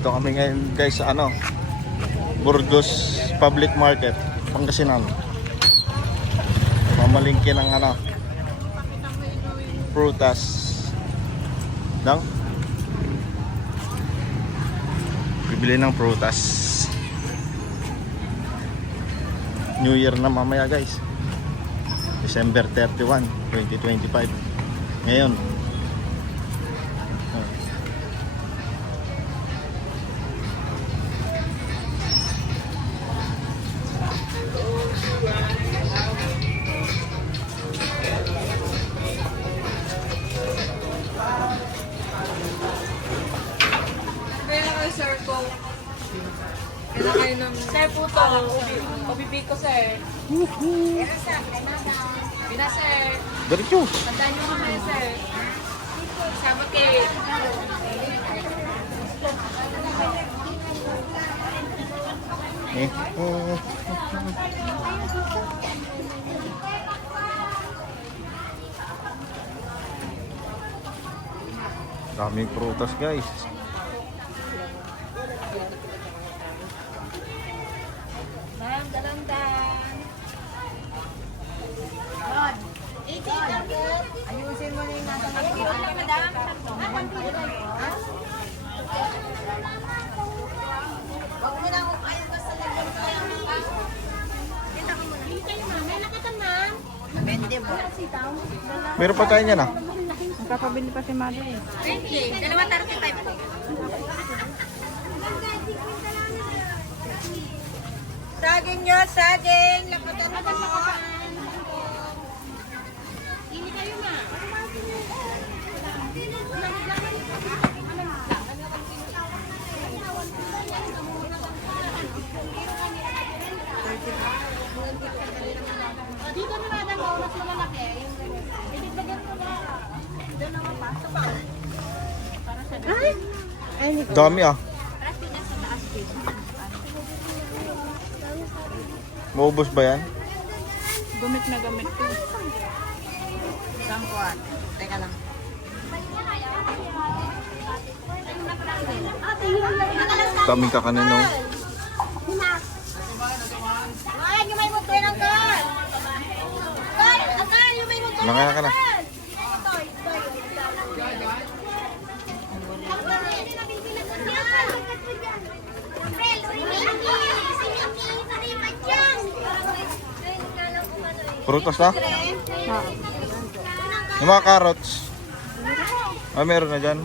Dito kami ngayon guys sa Burgos Public Market, Pangasinan. Mamalingki ng prutas. Dang? Bibili ng prutas. New Year na mamaya guys. December 31, 2025. Ngayon. Sir po. Kailan kayo ng... Sir po to. Obibi ko, sir. Bina, sir. Diretso. Tandaan nyo mamaya, sir. Sama kay... Daming prutas guys. Ma'am, dalandan. Ayusin mo na yung nasa kapila. Madam, huwag mo na kung ayaw ka sa lagang kayo. Kita ka muna. Kita yung mama. Nakita ma'am. Bende mo. Meron pa tayo niyan Magpapabili pa si Mother eh. 20. Dalawa 35 po. Saging nyo, saging. Lapatan mo. Hindi kayo na. Dito na madam, mas malalaki. Ibigbagan mo na. Doon naman pa. Ito pa. Para sa Dami Para pinas sa taas din. Maubos ba yan? Gamit na gamit ko. Sampuan. Teka lang. Daming kakanino. Ay, yung may motor ng car. Akal, yung may motor Nakaya ka na. Prutas na? Yung mga carrots. Meron na dyan.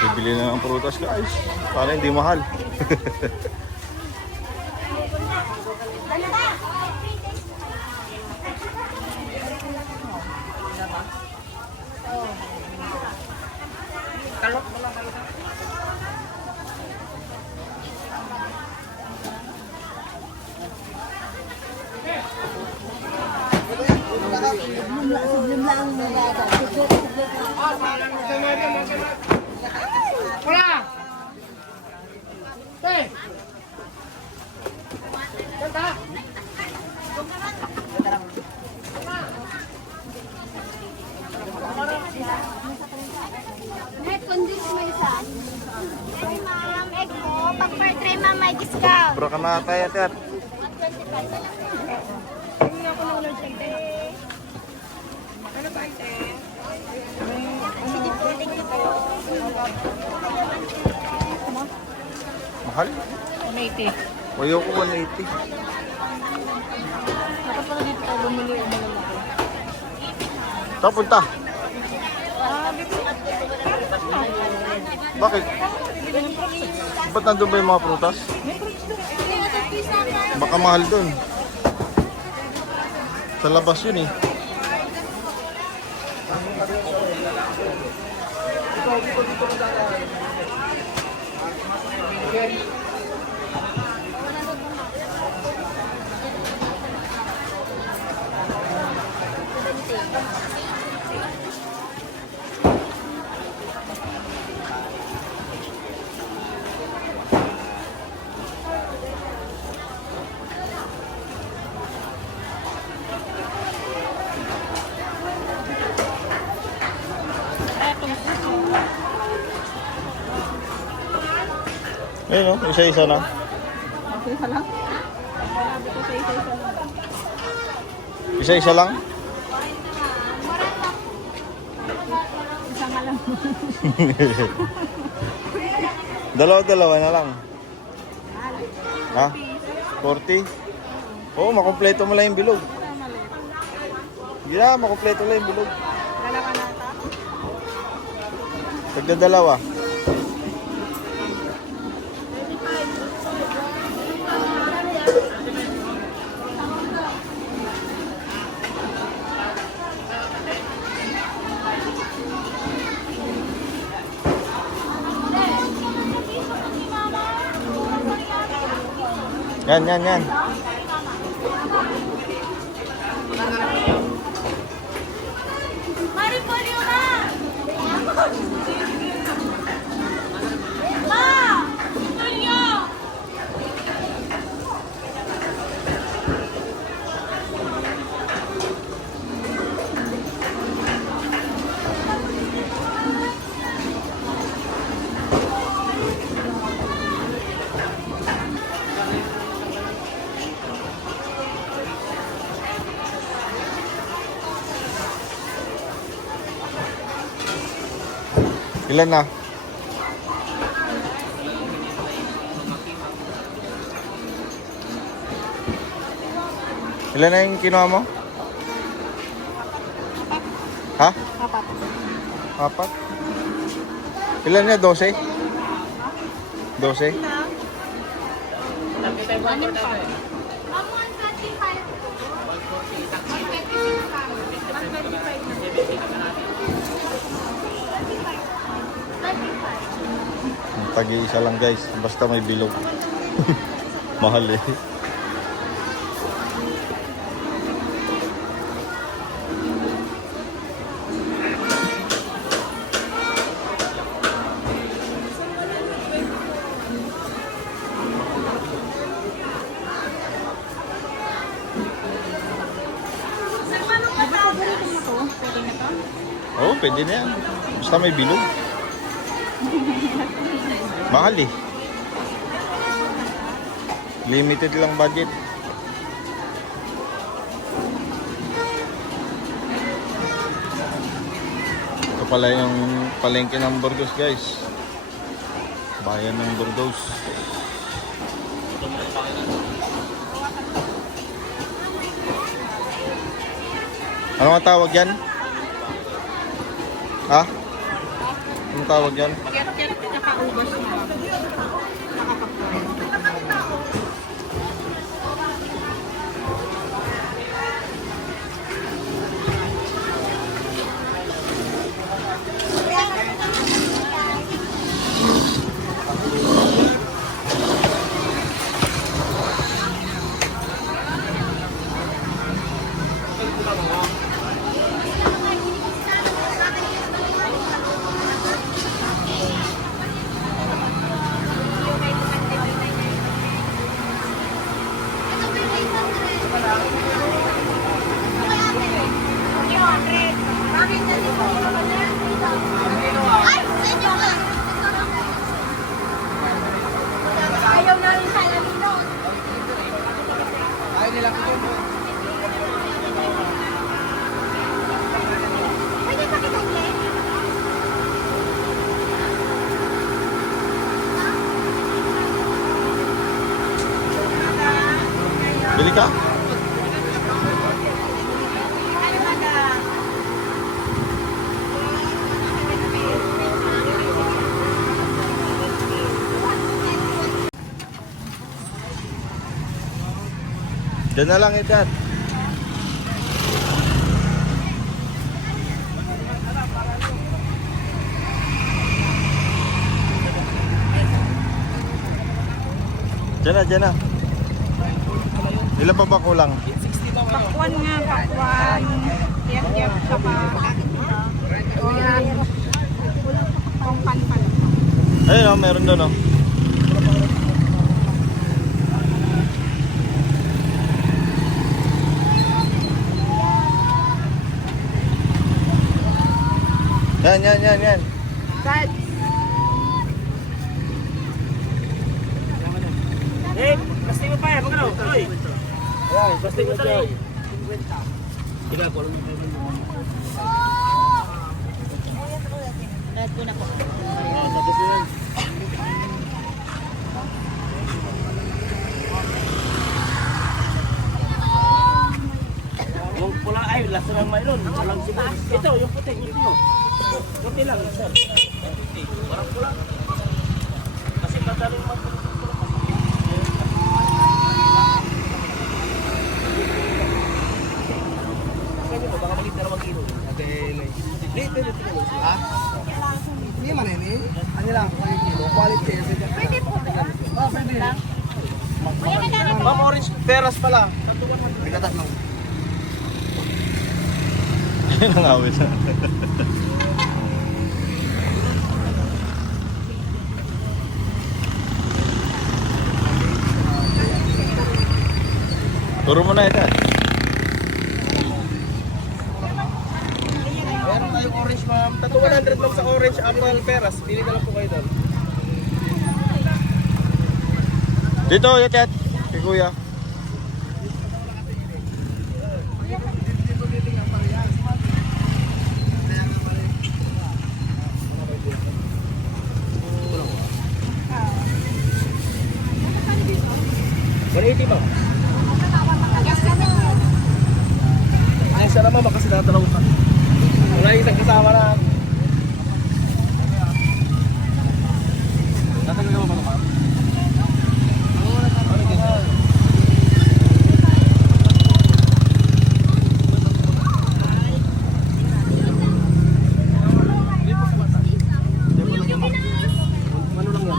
Bibili na ng prutas guys. Para hindi mahal. Bro ka na tayo tet. Mahal? 180. Ayaw ko 180. Dapat pala dito tayo bumili yung malalaki. Saan punta? Dito. Bakit? Ba't nandun ba yung mga prutas? Baka mahal dun. Sa labas yun eh. Ayun o, isa-isa na. Okay ka lang? Sabi ko sa isa-isa lang. Isa-isa lang? Isa nga lang. Dalawa-dalawa na lang. Ha? 40? Oo, makumpleto mo lang yung bilog. Hindi na, makumpleto lang yung bilog. Dalawa na ata. Tagda-dalawa. Yan, yan, yan. Maripolyo ka! Ma! Polyo! Ilan na? Ilan na yung kinuha mo? Ha? Apat. Apat? Ilan na? 12? 12? Anim pa. Ma'am, 135. 135. Tag-iisa lang guys, basta may bilog. Mahal eh. Paborito mo to? Pwede na to? Oo, pwede na yan. Basta may bilog. Mahal eh. Limited lang budget. Ito pala yung palengke ng Burgos guys. Bayan ng Burgos. Ano ang tawag yan? Ha? Anong tawag yan? Ket-ket tsaka ubas na. Ayaw namin sa Lamino. Pwede pa kitang ulit? Bili ka? Diyan na lang Edad. Diyan na, diyan na. Ilan pa ba kulang? Pakwan nga, pakwan. Yap-yap ka pa. Kung pan-pan. Ayun o, meron doon o. Yan. Brad. Eh, pasti mo pa eh, magkano? Oy. Ayan, pasti mo tayo. Tiga ko lang yung Dahil ko na po. tapos na yan. Yung pula ay, lasa ng mayroon. Walang siguro. Ito, yung puti, gusto mo. Puti lang, sir. Puti. Walang pula. Kasi madaling magpula. Kanya mo, baka malit 2 kilo. Dito. Ha? Hindi man ini. Ano lang, kilo. Quality. Pwede po. Oh, pwede. Kuya, magkano? Ma'am, orange peras pala. Bigatas lang. Yan ang awit. Turo mo na ito. Meron tayong orange, ma'am. Tato 100 lang sa orange apple peras. Pili na lang po kayo doon. Dito, Yatet. Kay Kuya. Ma'am. Ay, siya naman kasi natalaw ka. Wala yung isang kasama na. Natalaw naman ba, ma'am? Ano lang yan?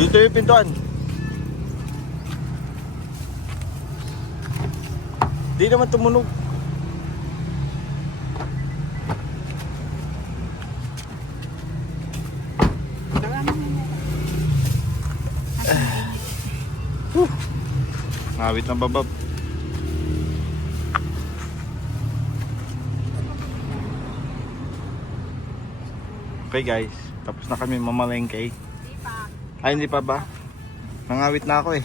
Dito yung pintuan. Di naman tumunog. Ngawit ng babab. Okay guys, tapos na kami mamalengke. Ay, hindi pa ba? Nangawit na ako eh.